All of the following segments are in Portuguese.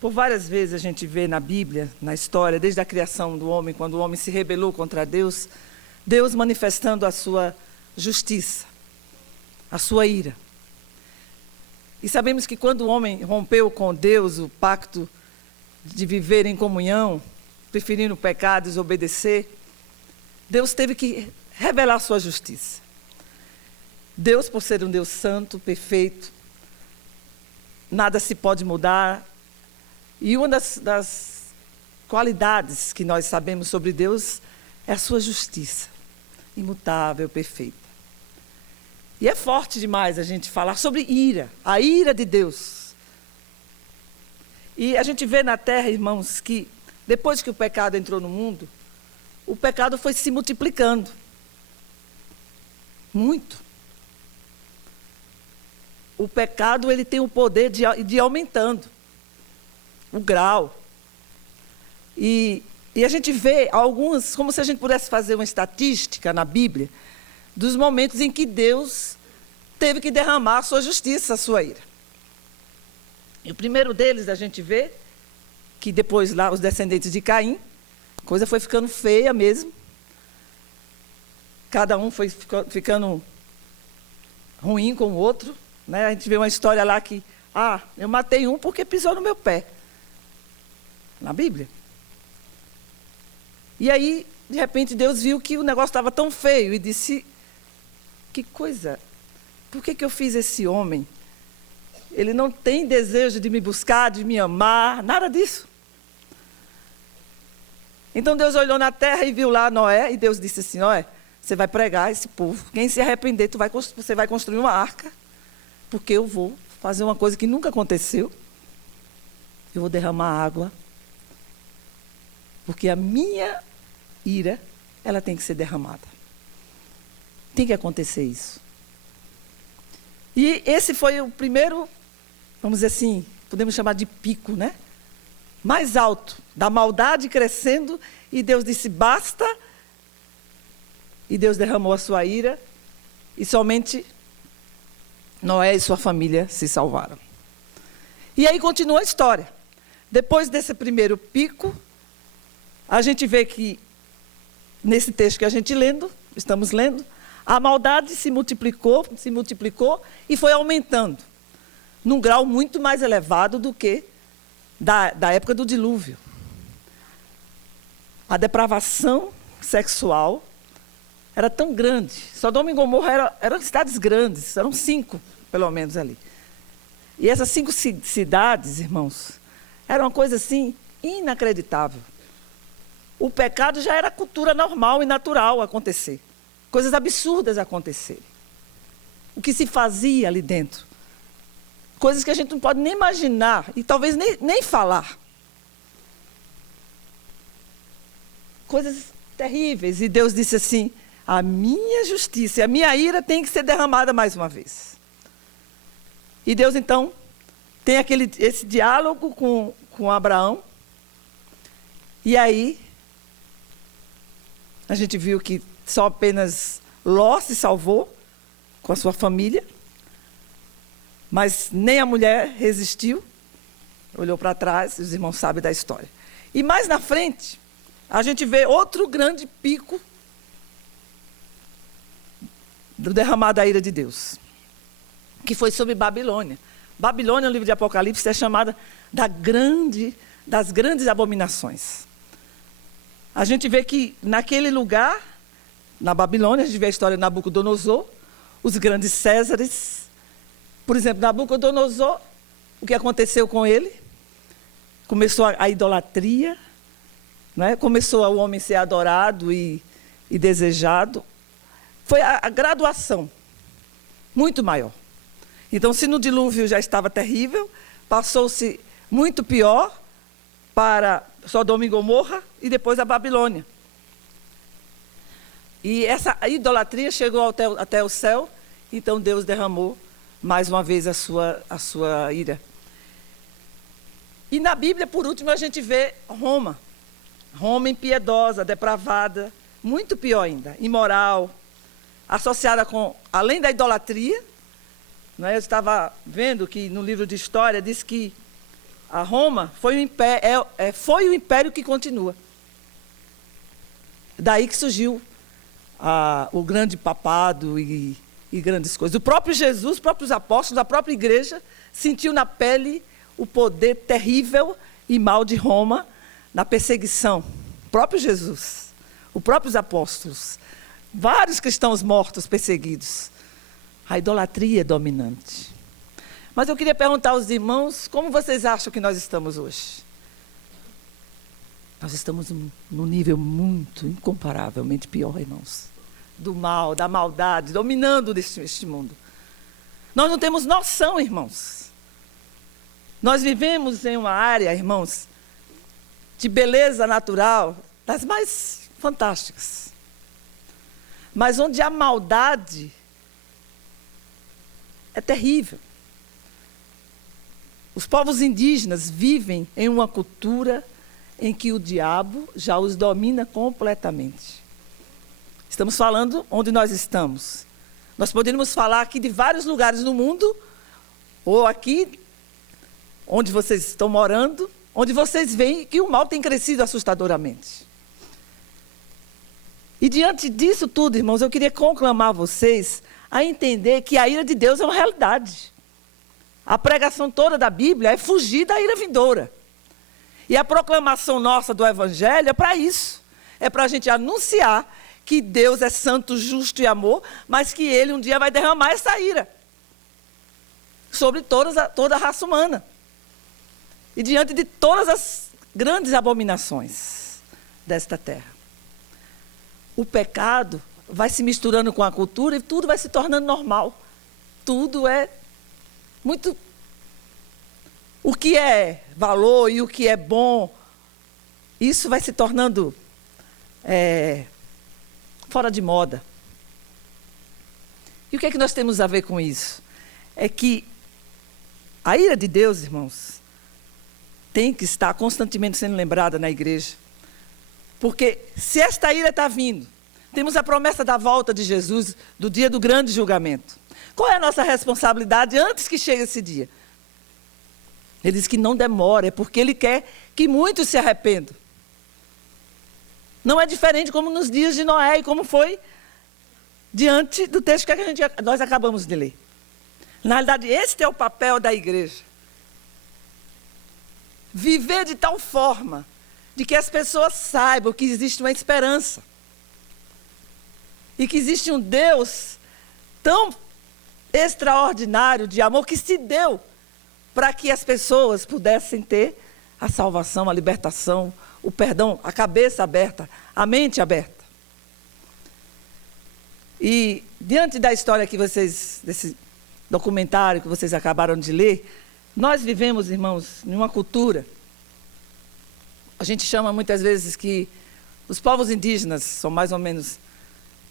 Por várias vezes a gente vê na Bíblia, na história, desde a criação do homem, quando o homem se rebelou contra Deus, Deus manifestando a sua justiça, a sua ira. E sabemos que quando o homem rompeu com Deus o pacto de viver em comunhão, preferindo o pecado e desobedecer, Deus teve que revelar sua justiça. Deus, por ser um Deus santo, perfeito, nada se pode mudar. E uma das qualidades que nós sabemos sobre Deus é a sua justiça, imutável, perfeita. E é forte demais a gente falar sobre ira, a ira de Deus. E a gente vê na terra, irmãos, que depois que o pecado entrou no mundo, o pecado foi se multiplicando. Muito. O pecado, ele tem o poder de ir aumentando o grau. E a gente vê alguns, como se a gente pudesse fazer uma estatística na Bíblia, dos momentos em que Deus teve que derramar a sua justiça, a sua ira. E o primeiro deles, a gente vê que depois lá, os descendentes de Caim, a coisa foi ficando feia mesmo. Cada um foi ficando ruim com o outro. Né? A gente vê uma história lá que, eu matei um porque pisou no meu pé. Na Bíblia. E aí, de repente, Deus viu que o negócio estava tão feio e disse, que coisa, por que eu fiz esse homem? Ele não tem desejo de me buscar, de me amar, nada disso. Então Deus olhou na terra e viu lá Noé, e Deus disse assim, Noé, você vai pregar esse povo, quem se arrepender, você vai construir uma arca, porque eu vou fazer uma coisa que nunca aconteceu, eu vou derramar água, porque a minha ira, ela tem que ser derramada. Tem que acontecer isso. E esse foi o primeiro, vamos dizer assim, podemos chamar de pico, né? Mais alto, da maldade crescendo, e Deus disse, basta, e Deus derramou a sua ira, e somente Noé e sua família se salvaram. E aí continua a história. Depois desse primeiro pico, a gente vê que, nesse texto que a gente estamos lendo, a maldade se multiplicou e foi aumentando, num grau muito mais elevado do que da época do dilúvio. A depravação sexual era tão grande. Sodoma e Gomorra eram cidades grandes, eram 5, pelo menos, ali. E essas 5 cidades, irmãos, era uma coisa assim, inacreditável. O pecado já era cultura normal e natural acontecer. Coisas absurdas acontecerem. O que se fazia ali dentro. Coisas que a gente não pode nem imaginar e talvez nem falar. Coisas terríveis. E Deus disse assim, a minha justiça e a minha ira tem que ser derramada mais uma vez. E Deus, então, tem esse diálogo com Abraão. E aí, a gente viu que só apenas Ló se salvou com a sua família, mas nem a mulher resistiu, olhou para trás, os irmãos sabem da história. E mais na frente, a gente vê outro grande pico do derramar da ira de Deus, que foi sobre Babilônia. Babilônia, no livro de Apocalipse, é chamada das grandes abominações. A gente vê que naquele lugar, na Babilônia, a gente vê a história de Nabucodonosor, os grandes Césares. Por exemplo, Nabucodonosor, o que aconteceu com ele? Começou a idolatria, né? Começou o homem ser adorado e desejado. Foi a graduação muito maior. Então, se no dilúvio já estava terrível, passou-se muito pior para Sodoma e Gomorra e depois a Babilônia. E essa idolatria chegou até o céu, então Deus derramou mais uma vez a sua ira. E na Bíblia, por último, a gente vê Roma. Roma impiedosa, depravada, muito pior ainda, imoral, associada com, além da idolatria, né, eu estava vendo que no livro de história diz que a Roma foi o império que continua. Daí que surgiu o grande papado e grandes coisas. O próprio Jesus, os próprios apóstolos, a própria igreja sentiu na pele o poder terrível e mal de Roma na perseguição. O próprio Jesus, os próprios apóstolos, vários cristãos mortos, perseguidos. A idolatria é dominante. Mas eu queria perguntar aos irmãos, como vocês acham que nós estamos hoje? Nós estamos num nível muito, incomparavelmente pior, irmãos. Do mal, da maldade, dominando este mundo. Nós não temos noção, irmãos. Nós vivemos em uma área, irmãos, de beleza natural, das mais fantásticas. Mas onde a maldade é terrível. Os povos indígenas vivem em uma cultura em que o diabo já os domina completamente. Estamos falando onde nós estamos. Nós poderíamos falar aqui de vários lugares no mundo, ou aqui, onde vocês estão morando, onde vocês veem que o mal tem crescido assustadoramente. E diante disso tudo, irmãos, eu queria conclamar vocês a entender que a ira de Deus é uma realidade. A pregação toda da Bíblia é fugir da ira vindoura. E a proclamação nossa do Evangelho é para isso. É para a gente anunciar que Deus é santo, justo e amor, mas que Ele um dia vai derramar essa ira sobre toda a raça humana. E diante de todas as grandes abominações desta terra. O pecado vai se misturando com a cultura e tudo vai se tornando normal. Tudo é muito... O que é valor e o que é bom, isso vai se tornando fora de moda. E o que é que nós temos a ver com isso? É que a ira de Deus, irmãos, tem que estar constantemente sendo lembrada na igreja. Porque se esta ira está vindo, temos a promessa da volta de Jesus, do dia do grande julgamento. Qual é a nossa responsabilidade antes que chegue esse dia? Ele diz que não demora, é porque Ele quer que muitos se arrependam. Não é diferente como nos dias de Noé e como foi diante do texto que nós acabamos de ler. Na realidade, este é o papel da igreja. Viver de tal forma de que as pessoas saibam que existe uma esperança. E que existe um Deus tão extraordinário de amor que se deu para que as pessoas pudessem ter a salvação, a libertação, o perdão, a cabeça aberta, a mente aberta. E diante da história que desse documentário que vocês acabaram de ler, nós vivemos, irmãos, em uma cultura. A gente chama muitas vezes que os povos indígenas são mais ou menos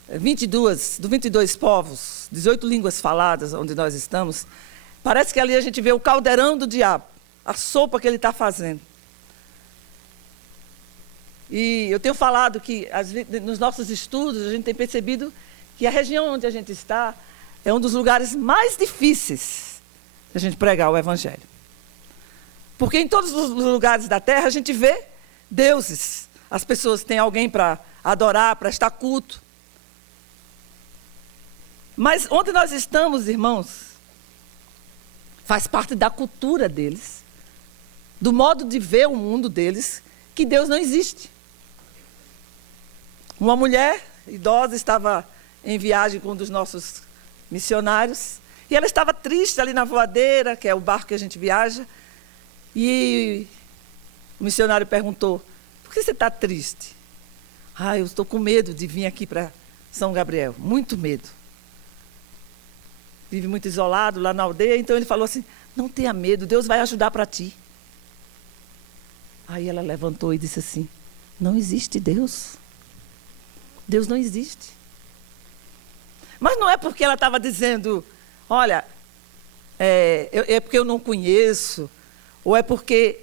22 povos, 18 línguas faladas onde nós estamos. Parece que ali a gente vê o caldeirão do diabo, a sopa que ele está fazendo. E eu tenho falado que nos nossos estudos a gente tem percebido que a região onde a gente está é um dos lugares mais difíceis de a gente pregar o Evangelho. Porque em todos os lugares da terra a gente vê deuses. As pessoas têm alguém para adorar, para estar culto. Mas onde nós estamos, irmãos, faz parte da cultura deles, do modo de ver o mundo deles, que Deus não existe. Uma mulher idosa estava em viagem com um dos nossos missionários, e ela estava triste ali na voadeira, que é o barco que a gente viaja, e o missionário perguntou: por que você está triste? Eu estou com medo de vir aqui para São Gabriel, muito medo. Vive muito isolado lá na aldeia, então ele falou assim: não tenha medo, Deus vai ajudar para ti. Aí ela levantou e disse assim: não existe Deus. Deus não existe. Mas não é porque ela estava dizendo, olha, é porque eu não conheço, ou é porque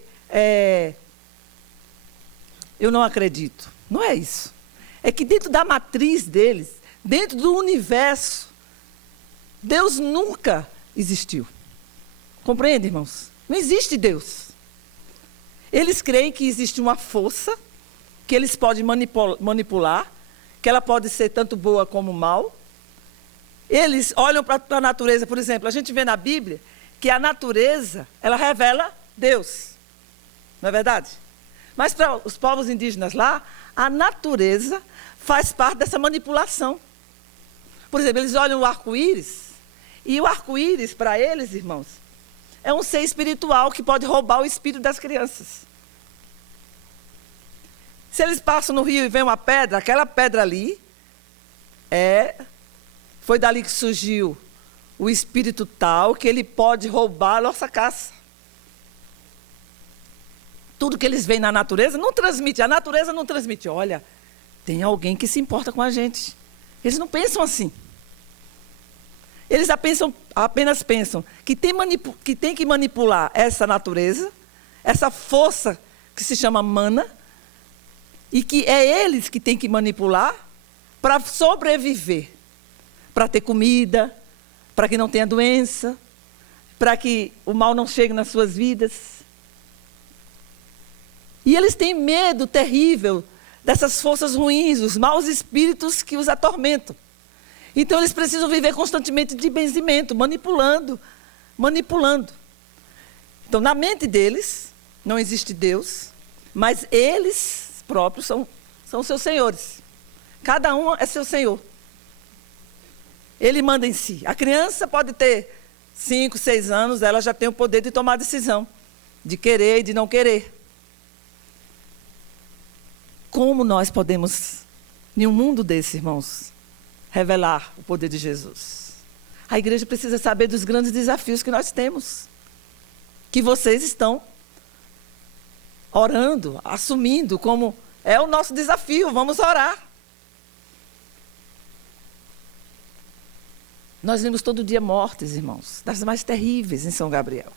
eu não acredito. Não é isso. É que dentro da matriz deles, dentro do universo, Deus nunca existiu. Compreende, irmãos? Não existe Deus. Eles creem que existe uma força que eles podem manipular, que ela pode ser tanto boa como mal. Eles olham para a natureza, por exemplo, a gente vê na Bíblia que a natureza, ela revela Deus. Não é verdade? Mas para os povos indígenas lá, a natureza faz parte dessa manipulação. Por exemplo, eles olham o arco-íris, e o arco-íris, para eles, irmãos, é um ser espiritual que pode roubar o espírito das crianças. Se eles passam no rio e vêem uma pedra, aquela pedra ali, foi dali que surgiu o espírito tal que ele pode roubar a nossa caça. Tudo que eles veem na natureza não transmite, a natureza não transmite. Olha, tem alguém que se importa com a gente. Eles não pensam assim. Eles apenas pensam que tem que manipular essa natureza, essa força que se chama mana, e que é eles que têm que manipular para sobreviver, para ter comida, para que não tenha doença, para que o mal não chegue nas suas vidas. E eles têm medo terrível dessas forças ruins, os maus espíritos que os atormentam. Então eles precisam viver constantemente de benzimento, manipulando. Então na mente deles não existe Deus, mas eles próprios são seus senhores. Cada um é seu senhor. Ele manda em si. A criança pode ter 5, 6 anos, ela já tem o poder de tomar decisão, de querer e de não querer. Como nós podemos, em um mundo desse, irmãos, revelar o poder de Jesus? A igreja precisa saber dos grandes desafios que nós temos, que vocês estão orando, assumindo como é o nosso desafio. Vamos orar. Nós vemos todo dia mortes, irmãos, das mais terríveis em São Gabriel.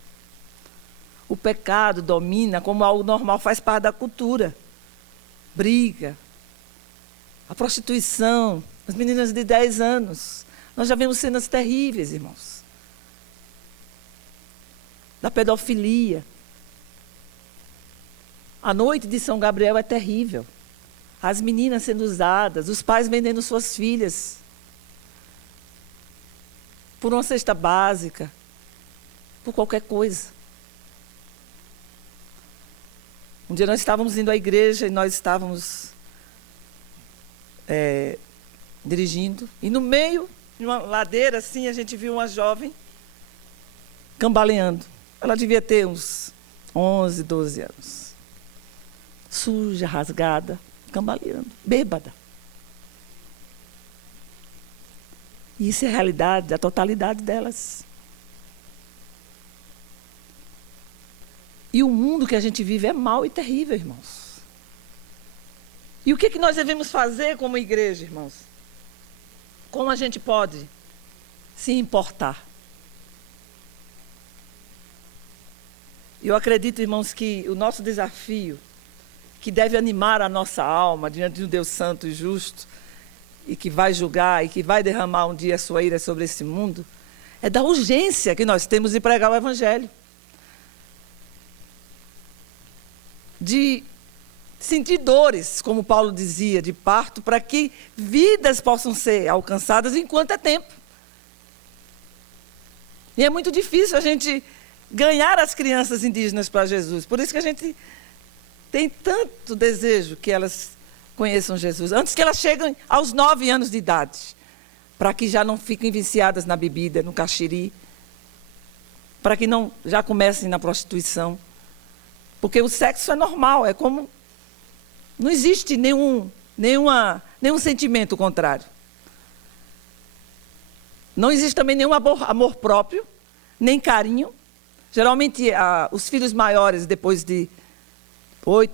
O pecado domina como algo normal, faz parte da cultura. Briga, a prostituição, as meninas de 10 anos. Nós já vemos cenas terríveis, irmãos. Da pedofilia. A noite de São Gabriel é terrível. As meninas sendo usadas, os pais vendendo suas filhas por uma cesta básica, por qualquer coisa. Um dia nós estávamos indo à igreja e nós estávamos dirigindo. E no meio de uma ladeira, assim, a gente viu uma jovem cambaleando. Ela devia ter uns 11, 12 anos. Suja, rasgada, cambaleando, bêbada. E isso é a realidade, a totalidade delas. E o mundo que a gente vive é mau e terrível, irmãos. E o que nós devemos fazer como igreja, irmãos? Como a gente pode se importar? Eu acredito, irmãos, que o nosso desafio, que deve animar a nossa alma diante de um Deus santo e justo, e que vai julgar e que vai derramar um dia a sua ira sobre esse mundo, é da urgência que nós temos de pregar o Evangelho. De sentir dores, como Paulo dizia, de parto, para que vidas possam ser alcançadas enquanto é tempo. E é muito difícil a gente ganhar as crianças indígenas para Jesus. Por isso que a gente tem tanto desejo que elas conheçam Jesus, antes que elas cheguem aos 9 anos de idade, para que já não fiquem viciadas na bebida, no caxiri, para que não já comecem na prostituição. Porque o sexo é normal, é como... Não existe nenhum sentimento contrário. Não existe também nenhum amor próprio, nem carinho. Geralmente, os filhos maiores, depois de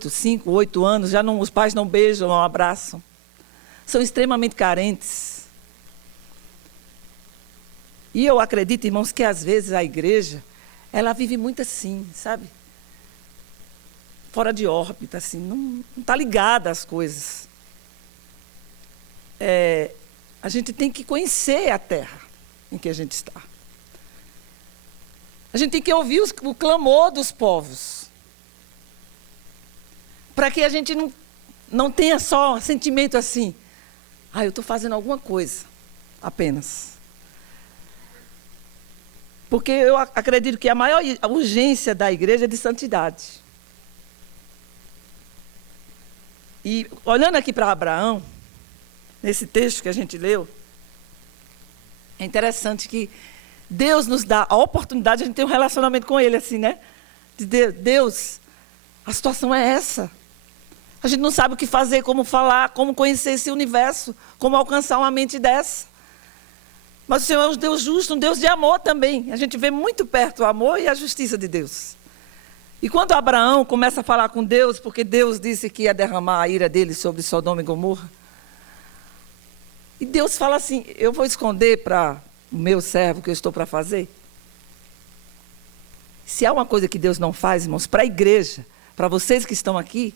5, 8 anos, os pais não beijam, não abraçam. São extremamente carentes. E eu acredito, irmãos, que às vezes a igreja, ela vive muito assim, sabe? Fora de órbita, assim, não está ligada às coisas. A gente tem que conhecer a terra em que a gente está. A gente tem que ouvir o clamor dos povos. para que a gente não tenha só sentimento assim, eu estou fazendo alguma coisa, apenas. Porque eu acredito que a maior urgência da igreja é de santidade. E olhando aqui para Abraão, nesse texto que a gente leu, é interessante que Deus nos dá a oportunidade de a gente ter um relacionamento com Ele, assim, né? De Deus, a situação é essa. A gente não sabe o que fazer, como falar, como conhecer esse universo, como alcançar uma mente dessa. Mas o Senhor é um Deus justo, um Deus de amor também. A gente vê muito perto o amor e a justiça de Deus. E quando Abraão começa a falar com Deus, porque Deus disse que ia derramar a ira dele sobre Sodoma e Gomorra, e Deus fala assim, eu vou esconder para o meu servo o que eu estou para fazer? Se há uma coisa que Deus não faz, irmãos, para a igreja, para vocês que estão aqui,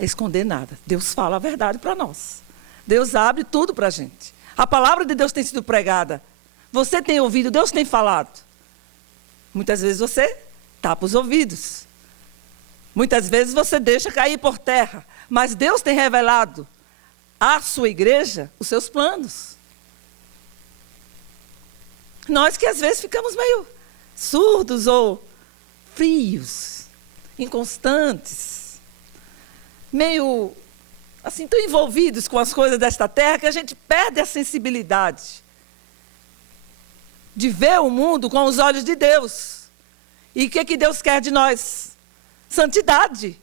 é esconder nada. Deus fala a verdade para nós. Deus abre tudo para a gente. A palavra de Deus tem sido pregada. Você tem ouvido, Deus tem falado. Muitas vezes você tapa os ouvidos. Muitas vezes você deixa cair por terra. Mas Deus tem revelado à sua igreja os seus planos. Nós que às vezes ficamos meio surdos ou frios, inconstantes, meio assim, tão envolvidos com as coisas desta terra que a gente perde a sensibilidade de ver o mundo com os olhos de Deus. E o que Deus quer de nós? Santidade.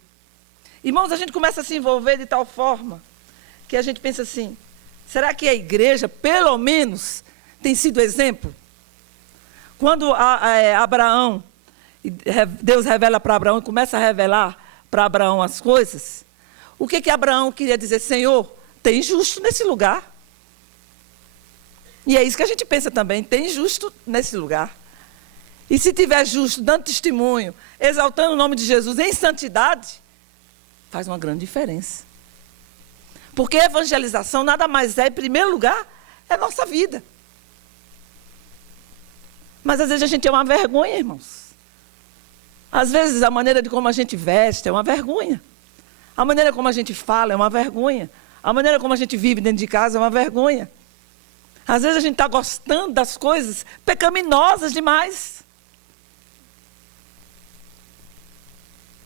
Irmãos, a gente começa a se envolver de tal forma que a gente pensa assim, será que a igreja, pelo menos, tem sido exemplo? Quando Abraão, Deus revela para Abraão, e começa a revelar para Abraão as coisas, o que Abraão queria dizer? Senhor, tem justo nesse lugar. E é isso que a gente pensa também, tem justo nesse lugar. E se tiver justo, dando testemunho, exaltando o nome de Jesus em santidade, faz uma grande diferença. Porque evangelização nada mais é, em primeiro lugar, é nossa vida. Mas às vezes a gente tem uma vergonha, irmãos. Às vezes a maneira de como a gente veste é uma vergonha. A maneira como a gente fala é uma vergonha. A maneira como a gente vive dentro de casa é uma vergonha. Às vezes a gente está gostando das coisas pecaminosas demais.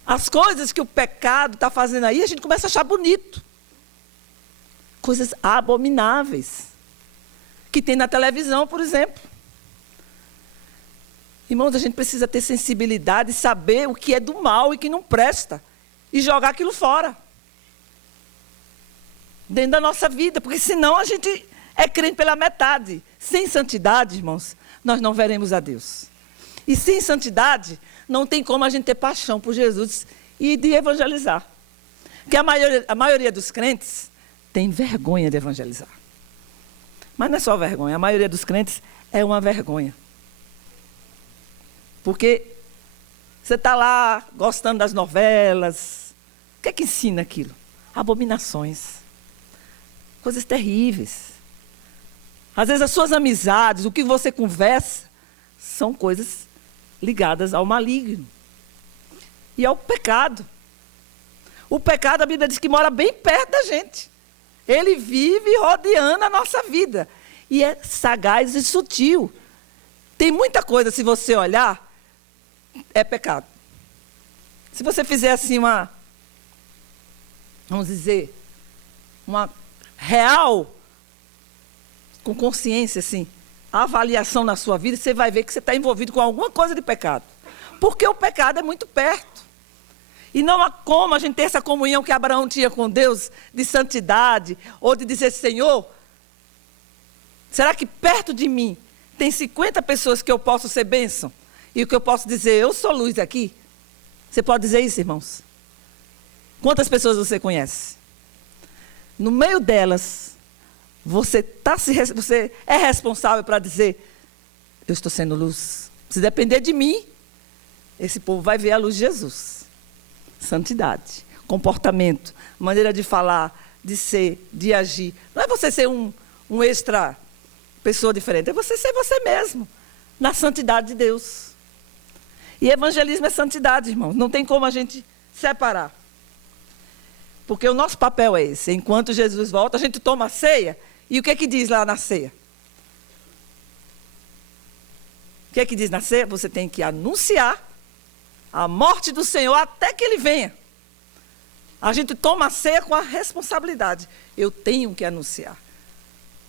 As coisas que o pecado está fazendo aí, a gente começa a achar bonito. Coisas abomináveis. Que tem na televisão, por exemplo. Irmãos, a gente precisa ter sensibilidade e saber o que é do mal e que não presta. E jogar aquilo fora. Dentro da nossa vida. Porque senão a gente é crente pela metade. Sem santidade, irmãos, nós não veremos a Deus. E sem santidade, não tem como a gente ter paixão por Jesus e de evangelizar. Porque a maioria dos crentes tem vergonha de evangelizar. Mas não é só vergonha. A maioria dos crentes é uma vergonha. Porque você está lá gostando das novelas. O que é que ensina aquilo? Abominações. Coisas terríveis. Às vezes as suas amizades, o que você conversa, são coisas ligadas ao maligno. E ao pecado. O pecado, a Bíblia diz que mora bem perto da gente. Ele vive rodeando a nossa vida. E é sagaz e sutil. Tem muita coisa, se você olhar, é pecado. Se você fizer assim vamos dizer, uma real, com consciência assim, avaliação na sua vida, você vai ver que você está envolvido com alguma coisa de pecado. Porque o pecado é muito perto. E não há como a gente ter essa comunhão que Abraão tinha com Deus, de santidade, ou de dizer, Senhor, será que perto de mim tem 50 pessoas que eu posso ser bênção? E o que eu posso dizer, eu sou luz aqui? Você pode dizer isso, irmãos? Quantas pessoas você conhece? No meio delas, você é responsável para dizer, eu estou sendo luz. Se depender de mim, esse povo vai ver a luz de Jesus. Santidade, comportamento, maneira de falar, de ser, de agir. Não é você ser um extra pessoa diferente, é você ser você mesmo, na santidade de Deus. E evangelismo é santidade, irmãos. Não tem como a gente separar. Porque o nosso papel é esse. Enquanto Jesus volta, a gente toma a ceia. E o que é que diz lá na ceia? O que é que diz na ceia? Você tem que anunciar a morte do Senhor até que Ele venha. A gente toma a ceia com a responsabilidade. Eu tenho que anunciar.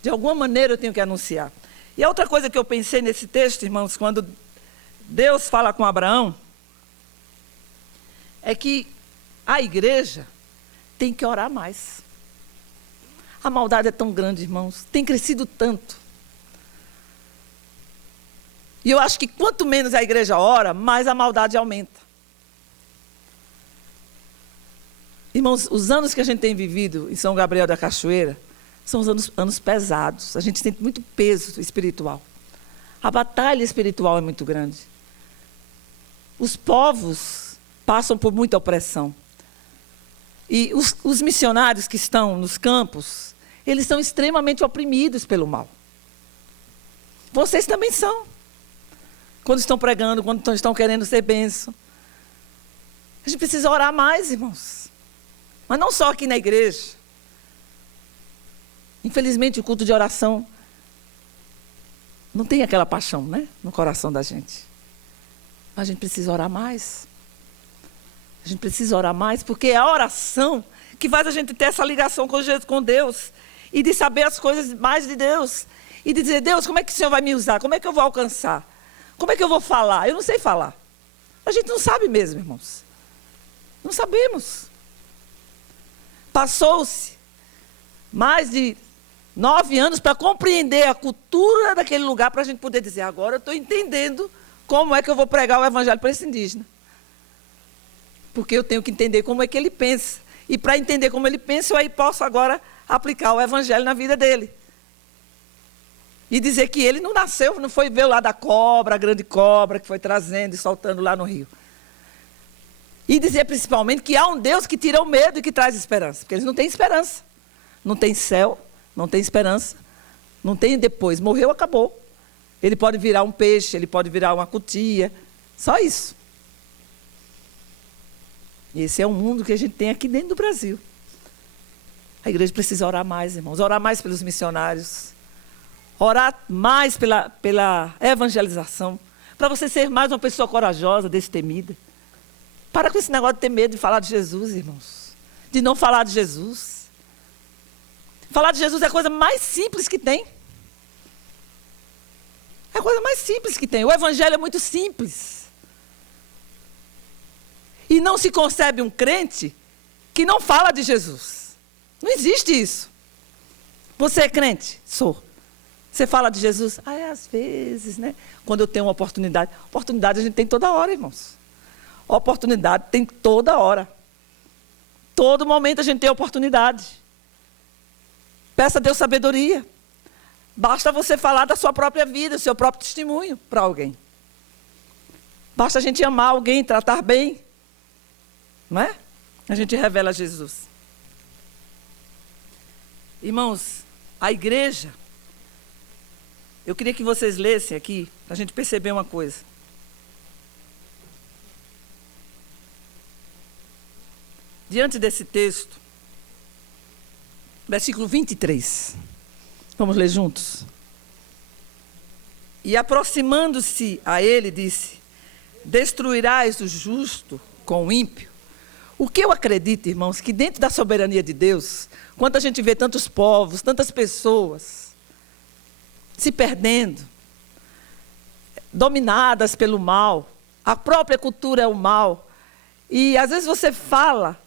De alguma maneira eu tenho que anunciar. E a outra coisa que eu pensei nesse texto, irmãos, quando Deus fala com Abraão, é que a igreja tem que orar mais. A maldade é tão grande, irmãos, tem crescido tanto. E eu acho que quanto menos a igreja ora, mais a maldade aumenta. Irmãos, os anos que a gente tem vivido em São Gabriel da Cachoeira são os anos pesados. A gente sente muito peso espiritual. A batalha espiritual é muito grande. Os povos passam por muita opressão. E os missionários que estão nos campos, eles são extremamente oprimidos pelo mal. Vocês também são. Quando estão pregando, quando estão querendo ser bênção. A gente precisa orar mais, irmãos. Mas não só aqui na igreja. Infelizmente, o culto de oração não tem aquela paixão, né, no coração da gente. Mas a gente precisa orar mais. A gente precisa orar mais, porque é a oração que faz a gente ter essa ligação com Deus. E de saber as coisas mais de Deus. E de dizer, Deus, como é que o Senhor vai me usar? Como é que eu vou alcançar? Como é que eu vou falar? Eu não sei falar. A gente não sabe mesmo, irmãos. Não sabemos. Passou-se mais de 9 anos para compreender a cultura daquele lugar, para a gente poder dizer, agora eu estou entendendo como é que eu vou pregar o evangelho para esse indígena. Porque eu tenho que entender como é que ele pensa. E para entender como ele pensa, eu aí posso agora aplicar o evangelho na vida dele. E dizer que ele não nasceu, não foi ver lá da cobra, a grande cobra que foi trazendo e soltando lá no rio. E dizer principalmente que há um Deus que tira o medo e que traz esperança. Porque eles não têm esperança. Não tem céu, não tem esperança. Não tem depois. Morreu, acabou. Ele pode virar um peixe, ele pode virar uma cutia. Só isso. E esse é o mundo que a gente tem aqui dentro do Brasil. A igreja precisa orar mais, irmãos. Orar mais pelos missionários. Orar mais pela evangelização. Para você ser mais uma pessoa corajosa, destemida. Para com esse negócio de ter medo de falar de Jesus, irmãos. De não falar de Jesus. Falar de Jesus é a coisa mais simples que tem. É a coisa mais simples que tem. O evangelho é muito simples. E não se concebe um crente que não fala de Jesus. Não existe isso. Você é crente? Sou. Você fala de Jesus? Às vezes, né? Quando eu tenho uma oportunidade. Oportunidade a gente tem toda hora, irmãos. Oportunidade tem toda hora. Todo momento a gente tem oportunidade. Peça a Deus sabedoria. Basta você falar da sua própria vida, do seu próprio testemunho para alguém. Basta a gente amar alguém, tratar bem. Não é? A gente revela Jesus. Irmãos, a igreja, eu queria que vocês lessem aqui, para a gente perceber uma coisa. Diante desse texto, versículo 23. Vamos ler juntos? E aproximando-se a ele, disse, destruirás o justo com o ímpio. O que eu acredito, irmãos, que dentro da soberania de Deus, quando a gente vê tantos povos, tantas pessoas se perdendo, dominadas pelo mal, a própria cultura é o mal, e às vezes você fala,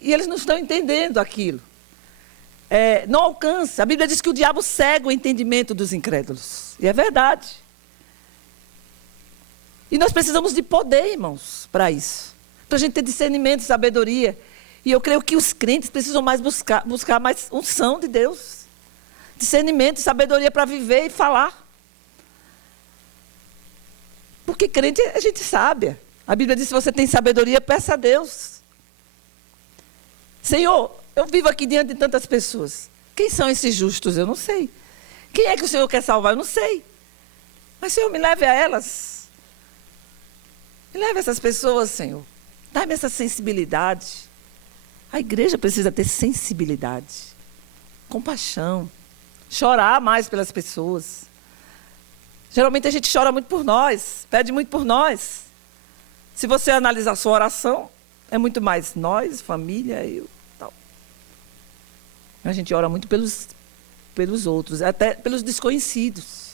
e eles não estão entendendo aquilo. Não alcança. A Bíblia diz que o diabo cega o entendimento dos incrédulos. E é verdade. E nós precisamos de poder, irmãos, para isso. Para a gente ter discernimento, sabedoria. E eu creio que os crentes precisam mais buscar mais unção de Deus. Discernimento e sabedoria para viver e falar. Porque crente é gente sábia. A Bíblia diz que se você tem sabedoria, peça a Deus. Senhor, eu vivo aqui diante de tantas pessoas. Quem são esses justos? Eu não sei. Quem é que o Senhor quer salvar? Eu não sei. Mas, Senhor, me leve a elas. Me leve a essas pessoas, Senhor. Dá-me essa sensibilidade. A igreja precisa ter sensibilidade, compaixão, chorar mais pelas pessoas. Geralmente a gente chora muito por nós, pede muito por nós. Se você analisar a sua oração, é muito mais nós, família, eu, tal. A gente ora muito pelos outros, até pelos desconhecidos.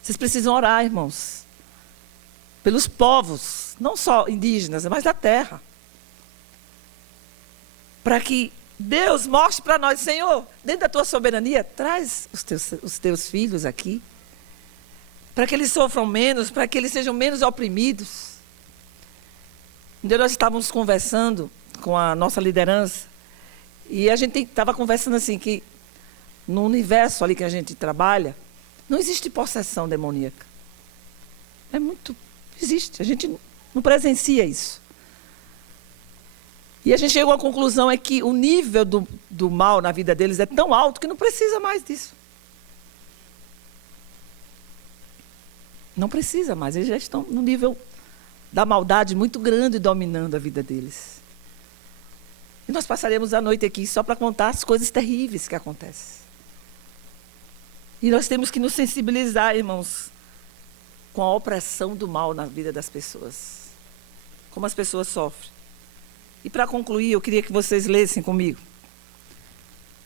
Vocês precisam orar, irmãos, pelos povos, não só indígenas, mas da terra. Para que Deus mostre para nós, Senhor, dentro da tua soberania, traz os teus filhos aqui, para que eles sofram menos, para que eles sejam menos oprimidos. Um dia nós estávamos conversando com a nossa liderança, e a gente estava conversando assim, que no universo ali que a gente trabalha, não existe possessão demoníaca. Existe, a gente não presencia isso. E a gente chegou à conclusão é que o nível do mal na vida deles é tão alto que não precisa mais disso. Não precisa mais, eles já estão no nível da maldade muito grande dominando a vida deles. E nós passaremos a noite aqui só para contar as coisas terríveis que acontecem. E nós temos que nos sensibilizar, irmãos, com a opressão do mal na vida das pessoas. Como as pessoas sofrem. E para concluir, eu queria que vocês lessem comigo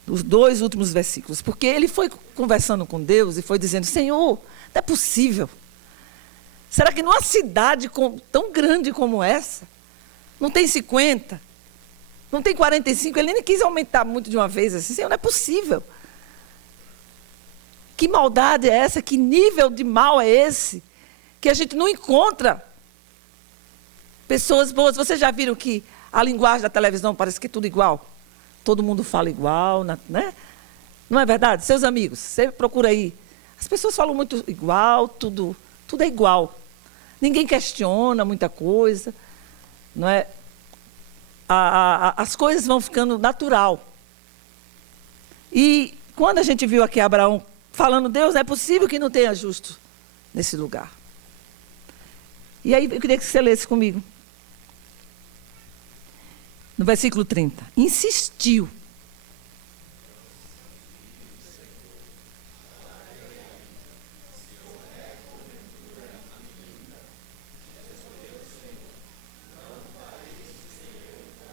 os 2 últimos versículos. Porque ele foi conversando com Deus e foi dizendo, Senhor, não é possível. Será que numa cidade tão grande como essa, não tem 50, não tem 45, ele nem quis aumentar muito de uma vez assim, Senhor, não é possível. Que maldade é essa? Que nível de mal é esse? Que a gente não encontra pessoas boas. Vocês já viram que a linguagem da televisão parece que é tudo igual? Todo mundo fala igual, né? Não é verdade? Seus amigos, você procura aí. As pessoas falam muito igual, tudo é igual. Ninguém questiona muita coisa, não é? As coisas vão ficando natural. E quando a gente viu aqui Abraão falando, Deus, não é possível que não tenha justo nesse lugar. E aí eu queria que você lesse comigo. No versículo 30. Insistiu.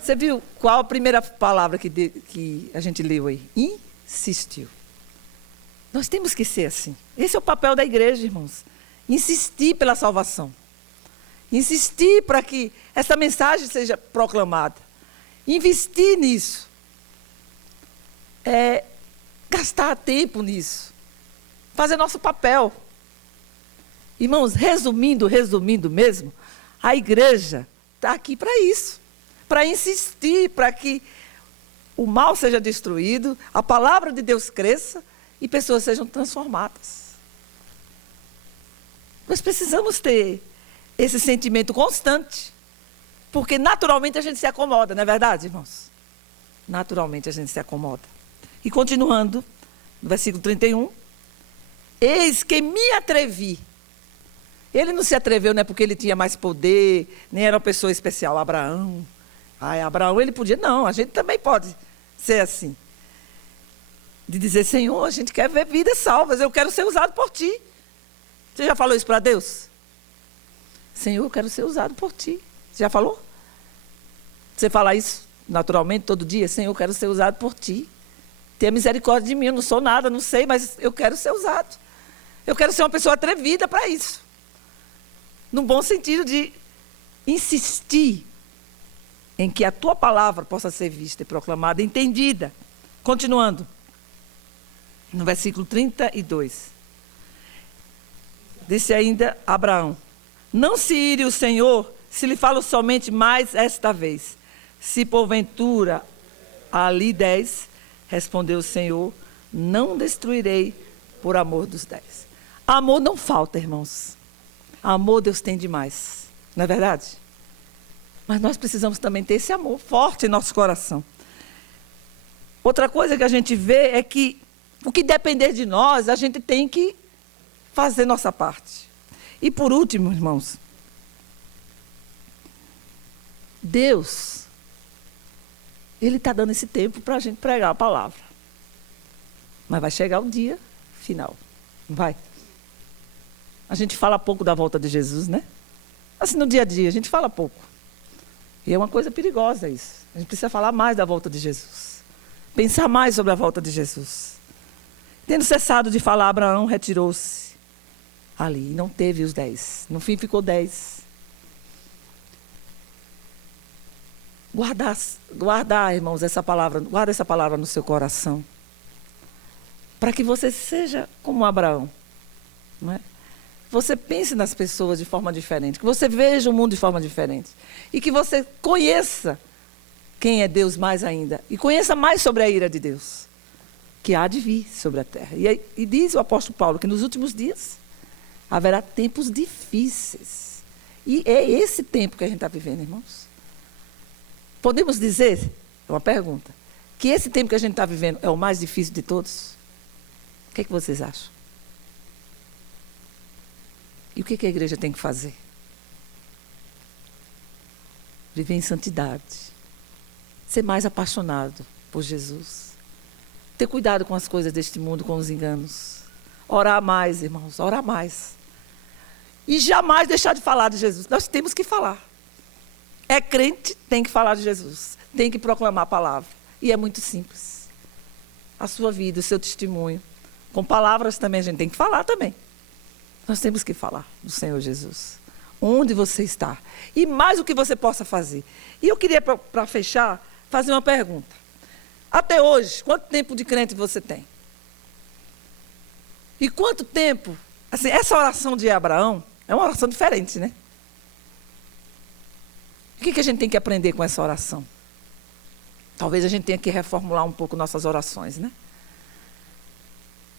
Você viu qual a primeira palavra que a gente leu aí? Insistiu. Nós temos que ser assim. Esse é o papel da igreja, irmãos. Insistir pela salvação. Insistir para que essa mensagem seja proclamada. Investir nisso. Gastar tempo nisso. Fazer nosso papel. Irmãos, resumindo mesmo, a igreja está aqui para isso. Para insistir, para que o mal seja destruído, a palavra de Deus cresça e pessoas sejam transformadas. Nós precisamos ter esse sentimento constante, porque naturalmente a gente se acomoda, não é verdade, irmãos? Naturalmente a gente se acomoda. E continuando, no versículo 31, eis que me atrevi. Ele não se atreveu, não é porque ele tinha mais poder, nem era uma pessoa especial, Abraão. Abraão, ele podia, não, a gente também pode ser assim. De dizer, Senhor, a gente quer ver vidas salvas, eu quero ser usado por ti. Você já falou isso para Deus? Senhor, eu quero ser usado por ti. Você já falou? Você fala isso naturalmente todo dia? Senhor, eu quero ser usado por ti. Tenha misericórdia de mim, eu não sou nada, não sei, mas eu quero ser usado. Eu quero ser uma pessoa atrevida para isso. Num bom sentido de insistir em que a tua palavra possa ser vista e proclamada, entendida. Continuando, no versículo 32. Disse ainda Abraão, não se ire o Senhor, se lhe falo somente mais esta vez. Se porventura ali 10, respondeu o Senhor, não destruirei por amor dos 10. Amor não falta, irmãos. Amor Deus tem demais, não é verdade? Mas nós precisamos também ter esse amor forte em nosso coração. Outra coisa que a gente vê é que o que depender de nós, a gente tem que fazer nossa parte. E por último, irmãos, Deus Ele está dando esse tempo para a gente pregar a palavra. Mas vai chegar o dia final. Vai. A gente fala pouco da volta de Jesus, né? Assim, no dia a dia, a gente fala pouco. E é uma coisa perigosa isso. A gente precisa falar mais da volta de Jesus. Pensar mais sobre a volta de Jesus. Tendo cessado de falar, Abraão retirou-se ali. E não teve os 10. No fim ficou 10. Guardar, irmãos, essa palavra. Guarda essa palavra no seu coração. Para que você seja como Abraão. Não é? Você pense nas pessoas de forma diferente. Que você veja o mundo de forma diferente. E que você conheça quem é Deus mais ainda. E conheça mais sobre a ira de Deus. Que há de vir sobre a terra. E diz o apóstolo Paulo que nos últimos dias haverá tempos difíceis. E é esse tempo que a gente está vivendo, irmãos. Podemos dizer, é uma pergunta, que esse tempo que a gente está vivendo é o mais difícil de todos? O que vocês acham? E o que a igreja tem que fazer? Viver em santidade. Ser mais apaixonado por Jesus. Ter cuidado com as coisas deste mundo, com os enganos. Orar mais, irmãos, orar mais. E jamais deixar de falar de Jesus. Nós temos que falar. É crente, tem que falar de Jesus. Tem que proclamar a palavra. E é muito simples. A sua vida, o seu testemunho. Com palavras também a gente tem que falar também. Nós temos que falar do Senhor Jesus. Onde você está. E mais o que você possa fazer. E eu queria, para fechar, fazer uma pergunta. Até hoje, quanto tempo de crente você tem? E quanto tempo... Assim, essa oração de Abraão é uma oração diferente, né? O que a gente tem que aprender com essa oração? Talvez a gente tenha que reformular um pouco nossas orações, né?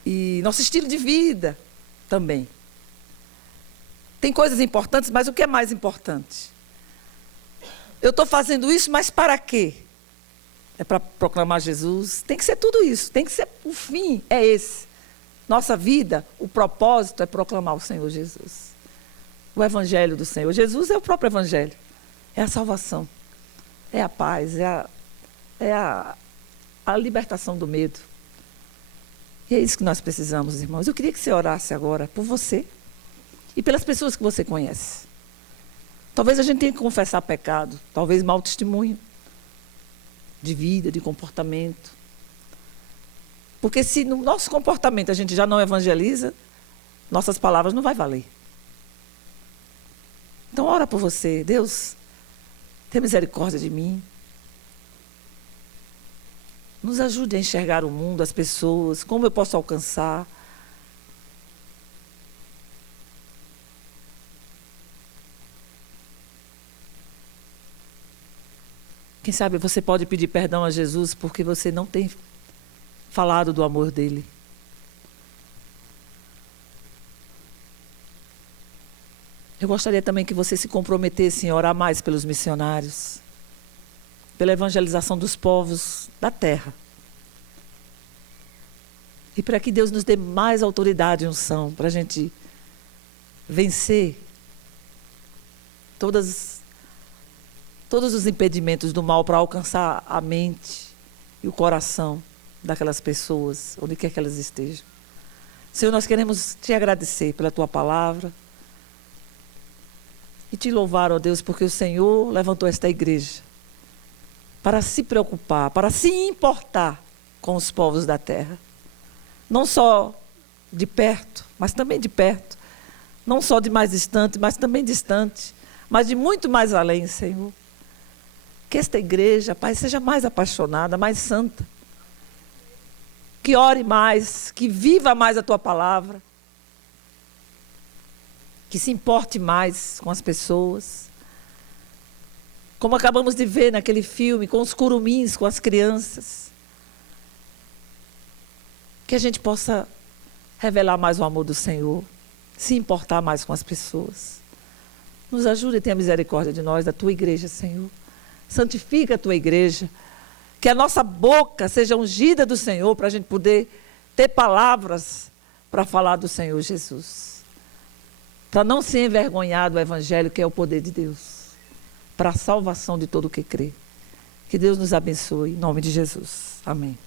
E nosso estilo de vida também. Tem coisas importantes, mas o que é mais importante? Eu estou fazendo isso, mas para quê? É para proclamar Jesus? Tem que ser tudo isso. Tem que ser, o fim é esse. Nossa vida, o propósito é proclamar o Senhor Jesus. O Evangelho do Senhor. Jesus é o próprio Evangelho. É a salvação. É a paz. É a libertação do medo. E é isso que nós precisamos, irmãos. Eu queria que você orasse agora por você e pelas pessoas que você conhece. Talvez a gente tenha que confessar pecado, talvez mau testemunho de vida, de comportamento. Porque se no nosso comportamento a gente já não evangeliza, nossas palavras não vai valer. Então ora por você. Deus, tenha misericórdia de mim. Nos ajude a enxergar o mundo, as pessoas, como eu posso alcançar. Quem sabe você pode pedir perdão a Jesus porque você não tem falado do amor dele. Eu gostaria também que você se comprometesse em orar mais pelos missionários, pela evangelização dos povos da terra. E para que Deus nos dê mais autoridade e unção, para a gente vencer todos os impedimentos do mal para alcançar a mente e o coração daquelas pessoas, onde quer que elas estejam. Senhor, nós queremos te agradecer pela tua palavra e te louvar, ó Deus, porque o Senhor levantou esta igreja para se preocupar, para se importar com os povos da terra. Não só de perto, mas também de perto. Não só de mais distante, mas também distante. Mas de muito mais além, Senhor. Que esta igreja, Pai, seja mais apaixonada, mais santa. Que ore mais, que viva mais a tua palavra. Que se importe mais com as pessoas. Como acabamos de ver naquele filme, com os curumins, com as crianças. Que a gente possa revelar mais o amor do Senhor, se importar mais com as pessoas. Nos ajude e tenha misericórdia de nós, da tua igreja, Senhor. Santifica a tua igreja. Que a nossa boca seja ungida do Senhor, para a gente poder ter palavras para falar do Senhor Jesus. Para não se envergonhar do Evangelho, que é o poder de Deus. Para a salvação de todo o que crê. Que Deus nos abençoe, em nome de Jesus. Amém.